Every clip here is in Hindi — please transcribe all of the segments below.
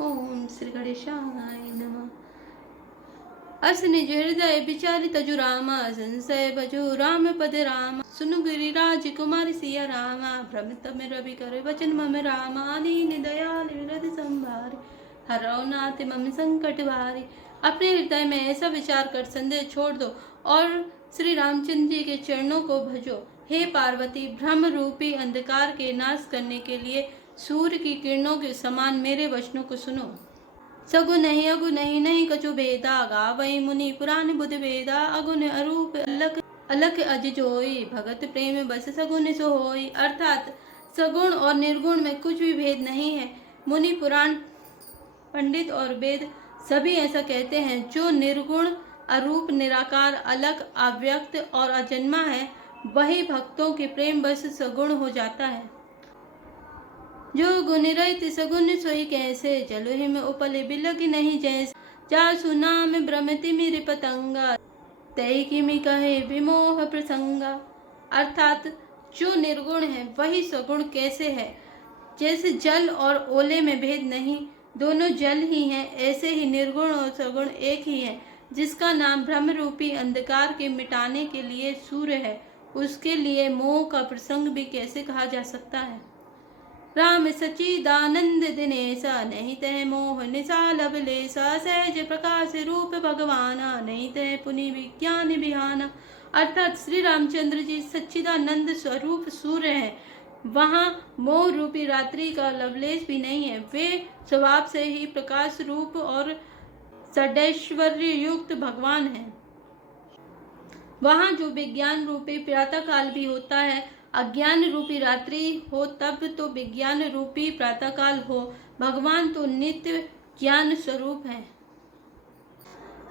ओम श्री गणेशाय नमः। अस निज हृदय विचारि तजु रामा, संशय भजु राम पद रामा। सुनु गिरिराज कुमार सिया रामा, भ्रमित में रवि कर वचन मम रामा। दीन दयाल विरद संभारे, हरौ नाथ मम संकट भारे। अपने हृदय में ऐसा विचार कर संदेह छोड़ दो और श्री रामचंद्र जी के चरणों को भजो। हे पार्वती, ब्रह्म रूपी अंधकार के नाश करने के लिए सूर्य की किरणों के समान मेरे वचनों को सुनो। सगुन नहीं अगुन नहीं नहीं कछु भेदा, गावई मुनि पुराण बुध वेदा। अगुन अरूप अलख अलख अज जोई, भगत प्रेम बस सगुन सो होई। अर्थात सगुण और निर्गुण में कुछ भी भेद नहीं है। मुनि पुराण पंडित और वेद सभी ऐसा कहते हैं। जो निर्गुण अरूप निराकार अलग अव्यक्त और अजन्मा है, वही भक्तों के प्रेम बस सगुण हो जाता है। जो गुण रहित सगुन सोई कैसे, चलो हिम उपले बिलग नहीं जैसे। जा सुनाम भ्रमति मेरे पतंगा, तय किमि कहे विमोह प्रसंगा। अर्थात जो निर्गुण है वही सगुण कैसे है। जैसे जल और ओले में भेद नहीं, दोनों जल ही हैं, ऐसे ही निर्गुण और सगुण एक ही है। जिसका नाम ब्रह्म रूपी अंधकार के मिटाने के लिए सूर्य है, उसके लिए मोह का प्रसंग भी कैसे कहा जा सकता है। राम सच्चिदानंद दिनेसा, नहीं तह मोह निसा लवलेसा। सहज प्रकाश रूप भगवाना, नहीं तह पुनि विज्ञान बिहाना। अर्थात श्री रामचंद्र जी सच्चिदानंद स्वरूप सूर्य हैं, वहाँ मोह रूपी रात्रि का लवलेश भी नहीं है। वे स्वभाव से ही प्रकाश रूप और षडैश्वर्य युक्त भगवान हैं। वहाँ जो विज्ञान रूपी प्रातः काल भी होता है, अज्ञान रूपी रात्रि हो तब तो विज्ञान रूपी प्रातः काल हो। भगवान तो नित्य ज्ञान स्वरूप है।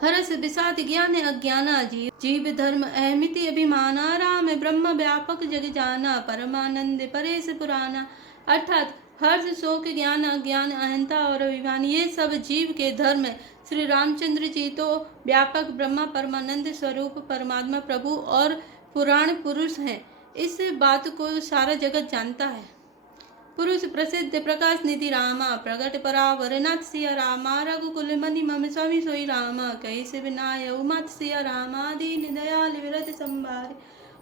हरस विषाद ज्ञान अज्ञाना, जीव धर्म अहमिति अभिमाना। राम ब्रह्म व्यापक जग जाना, परमानंद परेश पुराना। अर्थात हर्ष शोक ज्ञान अज्ञान अहंता और अभिमान, ये सब जीव के धर्म है। श्री रामचंद्र जी तो व्यापक ब्रह्मा परमानंद स्वरूप परमात्मा प्रभु और पुराण पुरुष हैं। इस बात को सारा जगत जानता है। पुरुष प्रसिद्ध प्रकाश निधि रामा, प्रगट परावर नाथ सिया रामा। रघुकुल मनि मम स्वामी सोई रामा, कैसे विनाय मात सिया रामा। दीन दयाल विरद संभारे,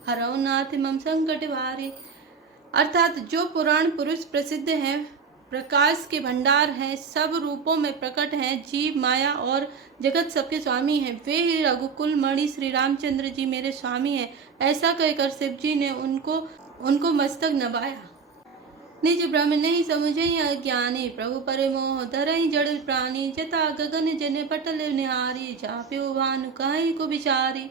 हरौ नाथ मम संकट भारे। अर्थात जो पुराण पुरुष प्रसिद्ध हैं, प्रकाश के भंडार हैं, सब रूपों में प्रकट हैं, जीव माया और जगत सबके स्वामी हैं, वे ही रघुकुल मणि श्री रामचंद्र जी मेरे स्वामी हैं। ऐसा कहकर शिव जी ने उनको मस्तक नवाया। निज ब्रह्म नहीं समझे अज्ञानी, प्रभु पर मोह धरहि जड़ प्राणी। जता गगन जन पटल निहारी, चाप्यो भानु कहि को विचारी।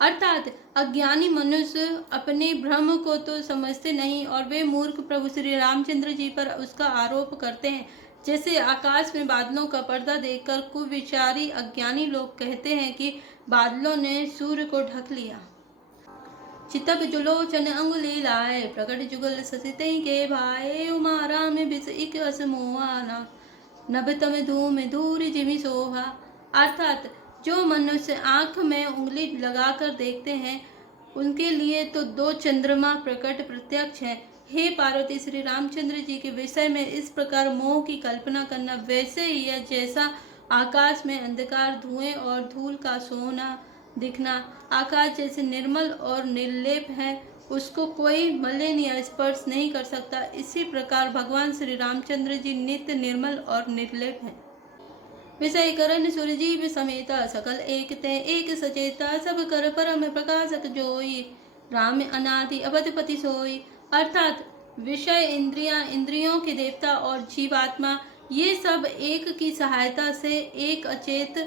अर्थात अज्ञानी मनुष्य अपने भ्रम को तो समझते नहीं और वे मूर्ख प्रभु श्री रामचंद्र जी पर उसका आरोप करते हैं। जैसे आकाश में बादलों का पर्दा देखकर कुविचारी अज्ञानी लोग कहते हैं कि बादलों ने सूर्य को ढक लिया। चितप जुलोचन अंगुली लाए, प्रकट जुगल ससितै के भाए। उमा राम बिस इक असमोहाना, नभ तम धूम धूर जिमि सोहा। अर्थात जो मनुष्य आंख में उंगली लगाकर देखते हैं, उनके लिए तो दो चंद्रमा प्रकट प्रत्यक्ष हैं। हे पार्वती, श्री रामचंद्र जी के विषय में इस प्रकार मोह की कल्पना करना वैसे ही है जैसा आकाश में अंधकार, धुएं और धूल का सोना दिखना। आकाश जैसे निर्मल और निर्लेप है, उसको कोई मलिन या स्पर्श नहीं कर सकता। इसी प्रकार भगवान श्री रामचंद्र जी नित्य निर्मल और निर्लेप हैं। विषय करण सुरजीव समेता, सकल एक ते एक सचेता। सब कर परम प्रकाशक जोई, राम अनादि अवधपति सोई। अर्थात विषय इंद्रियां, इंद्रियों के देवता और जीवात्मा, ये सब एक की सहायता से एक अचेत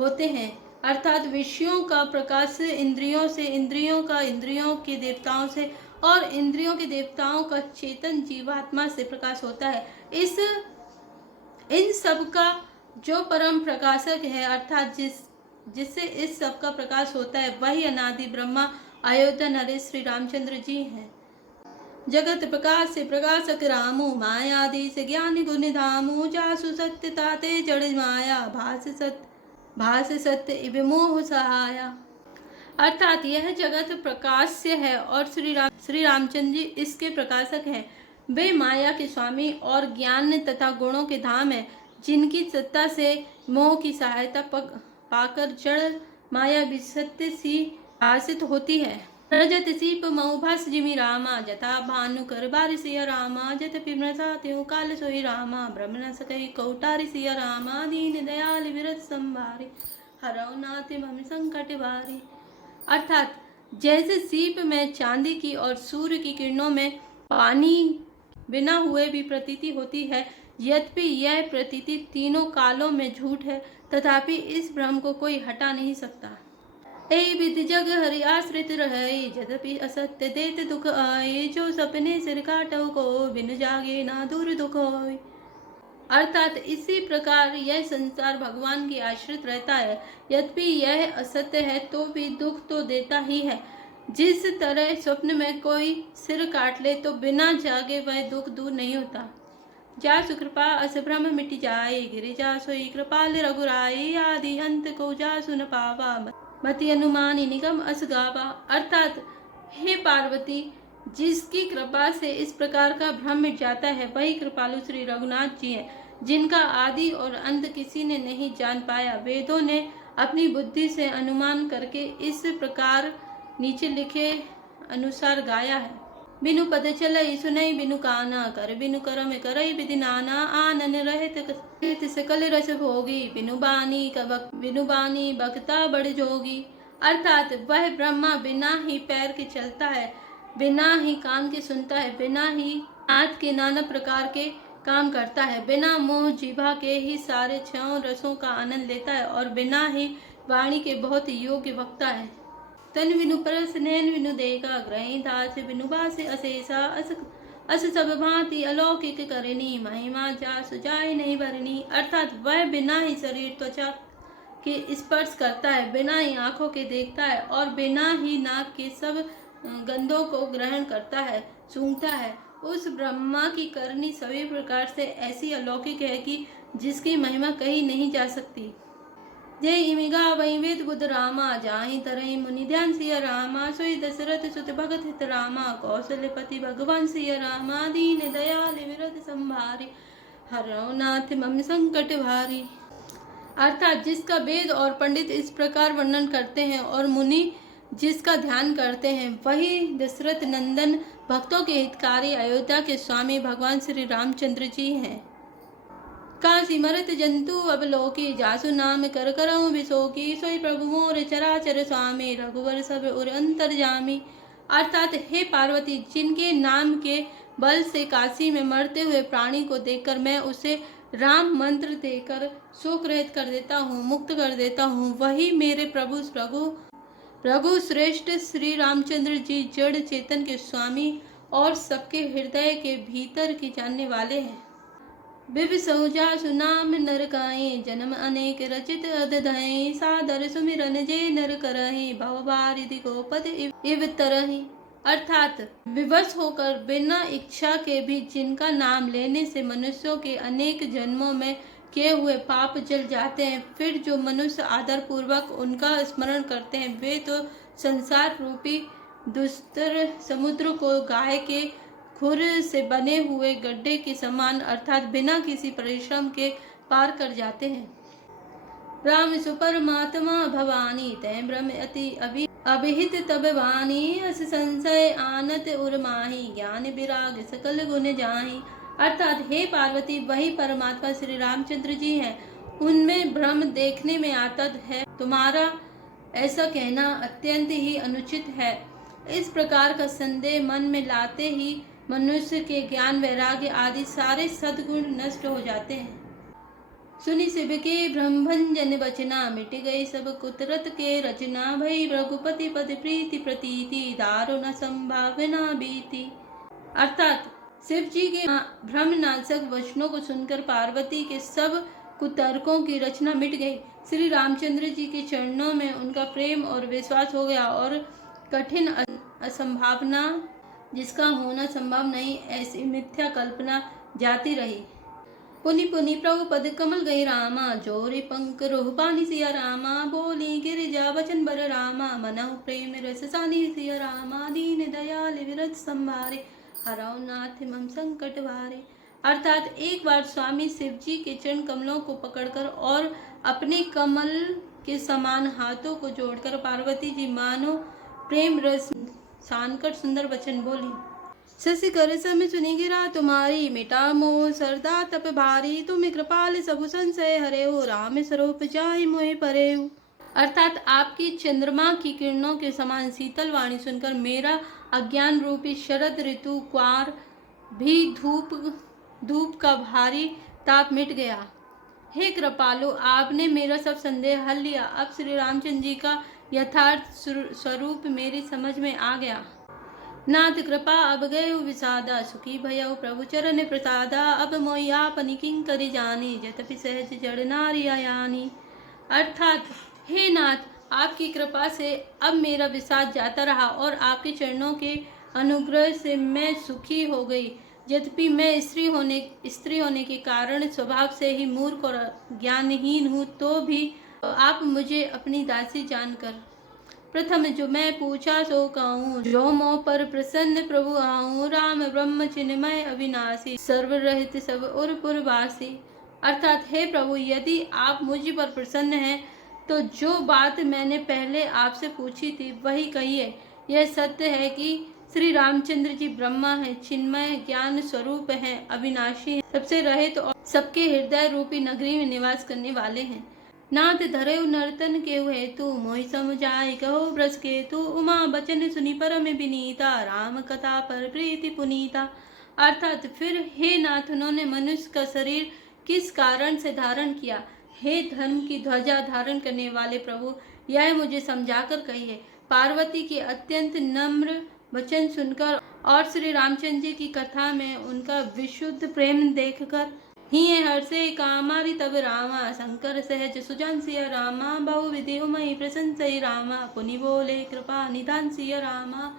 होते हैं। अर्थात विषयों का प्रकाश इंद्रियों से, इंद्रियों का इंद्रियों के देवताओं से और इंद्रियों के देवताओं का चेतन जीवात्मा से प्रकाश होता है। इन सब का जो परम प्रकाशक है, अर्थात जिससे इस सब का प्रकाश होता है, वही अनादि ब्रह्मा अयोध्या नरेश श्री रामचंद्र जी हैं। जगत प्रकाश से प्रकाशक रामू, मायादि से ज्ञान गुण धामू। जासु सत्य ताते जड़ माया, भास सत्य विमोह सहाया। अर्थात यह जगत प्रकाश्य है और श्री रामचंद्र जी इसके प्रकाशक हैं। वे माया के स्वामी और ज्ञान तथा गुणों के धाम है। जिनकी सत्ता से मोह की सहायता पाकर जड़ माया विसत्य सी भाषित होती है। रजत सीप मऊभास जिमि रामा, जथा भानु कर बारि सिया रामा, जत पिमृसा त्यों काल सोई रामा, ब्रह्म न सकहि कौटारि सिया रामा, दीन दयाल विरत संभारे, हरौ नाथ मम संकट वारे। अर्थात जैसे सीप में चांदी की और सूर्य की किरणों में पानी बिना हुए भी प्रतीति होती है, यद्यपि यह प्रतीति तीनों कालों में झूठ है, तथापि इस भ्रम को कोई हटा नहीं सकता। ए विधि जग हरि आश्रित रहे, यद्यपि असत्य देत दुख आए, जो सपने सिर काटो को, बिन जागे ना दूर दुख होए। अर्थात इसी प्रकार यह संसार भगवान की आश्रित रहता है, यद्यपि यह असत्य है तो भी दुख तो देता ही है। जिस तरह स्वप्न में कोई सिर काट ले तो बिना जागे वह दुख दूर नहीं होता। जासु कृपा अस भ्रम मिट जाए, गिरिजा सोई कृपाल रघुराई, आदि अंत को जासु न पावा, मति अनुमानी निगम अस गावा। अर्थात हे पार्वती, जिसकी कृपा से इस प्रकार का भ्रम मिट जाता है वही कृपालु श्री रघुनाथ जी हैं, जिनका आदि और अंत किसी ने नहीं जान पाया। वेदों ने अपनी बुद्धि से अनुमान करके इस प्रकार नीचे लिखे अनुसार गाया है। बिनु पद चलई सुनई बिनु काना, कर बिनु करम करई विधि नाना, आनन रहत सकल रस भोगी, बिनु बानी बकता बड़ जोगी। अर्थात वह ब्रह्मा बिना ही पैर के चलता है, बिना ही कान के सुनता है, बिना ही हाथ के नाना प्रकार के काम करता है, बिना मोह जीभा के ही सारे छह रसों का आनंद लेता है और बिना ही वाणी के बहुत योग्य वक्ता है। तन बिनु परस नैन बिनु देखा, ग्रही दास बिनु बास अशेषा, अस सब भांति अलौकिक करनी, महिमा जासु जाय नहीं भरनी। अर्थात वह बिना ही शरीर त्वचा के स्पर्श करता है, बिना ही आंखों के देखता है और बिना ही नाक के सब गंधों को ग्रहण करता है, सूंघता है। उस ब्रह्मा की करनी सभी प्रकार से ऐसी अलौकिक है कि जिसकी महिमा कही नहीं जा सकती। जय इमिगा वही वेद बुद्ध रामा, जाहि तरहि मुनि ध्यान सिया रामा, सोई दशरथ सुत भगत हित रामा, कौशल्यपति भगवान सिया रामा, दीन दयाल विरत संभारे, हरौ नाथ मम संकट भारी। अर्थात जिसका वेद और पंडित इस प्रकार वर्णन करते हैं और मुनि जिसका ध्यान करते हैं, वही दशरथ नंदन भक्तों के हितकारी अयोध्या के स्वामी भगवान श्री रामचंद्र जी हैं। काशी मरत जंतु अवलोकी, जासु नाम कर करऊं विशोकी, सोई प्रभु मोर चराचर स्वामी, रघुवर सब उर अंतर्जामी। अर्थात हे पार्वती, जिनके नाम के बल से काशी में मरते हुए प्राणी को देखकर मैं उसे राम मंत्र देकर शोक रहित कर देता हूँ, मुक्त कर देता हूँ, वही मेरे प्रभु श्रेष्ठ श्री रामचंद्र जी जड़ चेतन के स्वामी और सबके हृदय के भीतर की जानने वाले हैं। बिबिसौ जासु नाम नर काए, जन्म अनेक रचित अधधय, सादर सुमिरन जे नर करहि, भव बारिधि गोपद इव तरहि। अर्थात विवश होकर बिना इच्छा के भी जिनका नाम लेने से मनुष्यों के अनेक जन्मों में किए हुए पाप जल जाते हैं, फिर जो मनुष्य आदर पूर्वक उनका स्मरण करते हैं, वे तो संसार रूपी दुस्तर समुद्र को गाय के खुर से बने हुए गड्ढे के समान अर्थात बिना किसी परिश्रम के पार कर जाते हैं। राम सुपरमात्मा भवानी, तय ब्रह्म अति अभिहित तब वाणी, अस संशय आनत उर्माही, ज्ञान विराग सकल गुण जाहि। अर्थात हे पार्वती, वही परमात्मा श्री रामचंद्र जी हैं, उनमें भ्रम देखने में आता है। तुम्हारा ऐसा कहना अत्यंत ही अनुचित है। इस प्रकार का संदेह मन में लाते ही मनुष्य के ज्ञान वैराग्य आदि सारे सद्गुण नष्ट हो जाते हैं। सुनि शिव के ब्रह्मभंजन बचना, मिट गई सब कुदरत के रचना, भई रघुपति पद प्रीति प्रतीति, दारुण संभावना बीती। अर्थात शिव जी के भ्रमनाशक वचनों को सुनकर पार्वती के सब कुतर्कों की रचना मिट गई। श्री रामचंद्र जी के चरणों में उनका प्रेम और विश्वास हो गया और कठिन असंभावना, जिसका होना संभव नहीं, ऐसी मिथ्या कल्पना जाती रही। पुनि पुनि प्रभु पद कमल गई रामा, जोरी पंख रोह पानी सिया रामा, बोली गिरिजा वचन बर रामा, मनहु प्रेम रस सानी सिया रामा, दीन दयाल विरत संभारे, हरौ नाथ मम संकट वारे। अर्थात एक बार स्वामी शिव जी के चरण कमलों को पकड़कर और अपने कमल के समान हाथों को जोड़कर पार्वती जी मानो प्रेम रस छानकर सुंदर वचन बोली। शशि कर सम सुनी गिरा तुम्हारी, मिटा मोह सरदा तप भारी, तुम कृपाल सबु संशय हरे हो, राम स्वरूप जाय मोहि परे हो। अर्थात आपकी चंद्रमा की किरणों के समान शीतल वाणी सुनकर मेरा अज्ञान रूपी शरद ऋतु क्वार भी धूप का भारी ताप मिट गया। हे कृपालु, आपने मेरा सब संदेह हल लिया। अब श्री रामचंद्र जी का यथार्थ स्वरूप मेरी समझ में आ गया। नाथ कृपा अब गए विषादा, सुखी भयउ प्रभु चरण प्रसादा, अब मोहि आपनि किंकरि जानी, जतपि सहज जड़ नारी आयानी। अर्थात हे नाथ, आपकी कृपा से अब मेरा विषाद जाता रहा और आपके चरणों के अनुग्रह से मैं सुखी हो गई। यद्यपि मैं स्त्री होने के कारण स्वभाव से ही मूर्ख और ज्ञानहीन हूँ, तो भी आप मुझे अपनी दासी जानकर प्रथम जो मैं पूछा सो कहूँ, जो मोह पर प्रसन्न प्रभु आऊँ, राम ब्रह्म चिन्मय अविनाशी, सर्वरहित सब उर पुरवासी। अर्थात हे प्रभु, यदि आप मुझ पर प्रसन्न हैं तो जो बात मैंने पहले आपसे पूछी थी वही कहिए। यह सत्य है कि श्री रामचंद्र जी ब्रह्मा है, चिन्मय ज्ञान स्वरूप है, अविनाशी है, सबसे रहित और सबके हृदय रूपी नगरी में निवास करने वाले हैं। नाथ धरेउ नर्तन केहु हेतु, मोहि समुझाय कहो ब्रज केतु, उमा बचन सुनि परम विनीता, राम कथा पर प्रीति पुनीता। अर्थात फिर हे नाथ, उन्होंने मनुष्य का शरीर किस कारण से धारण किया? हे धर्म की ध्वजा धारण करने वाले प्रभु, यह मुझे समझाकर कहिए। पार्वती के अत्यंत नम्र वचन सुनकर और श्री रामचंद्र जी की कथा में उनका विशुद्ध प्रेम देखकर ही हर्षे कामारि तब रामा, शंकर सहज सुजन सिया रामा, बहु विधि उमई प्रशंसई रामा, पुनि बोले कृपा निधान सिया रामा,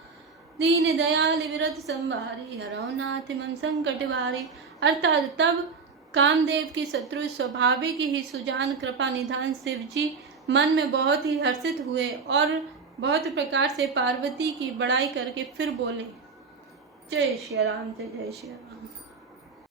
दीन दयाल विरत संभारी, हरौ नाथ मम संकट भारी। अर्थात तब कामदेव की शत्रु स्वाभाविक ही सुजान कृपा निधान शिव जी मन में बहुत ही हर्षित हुए और बहुत प्रकार से पार्वती की बड़ाई करके फिर बोले, जय श्री राम, जय श्री राम।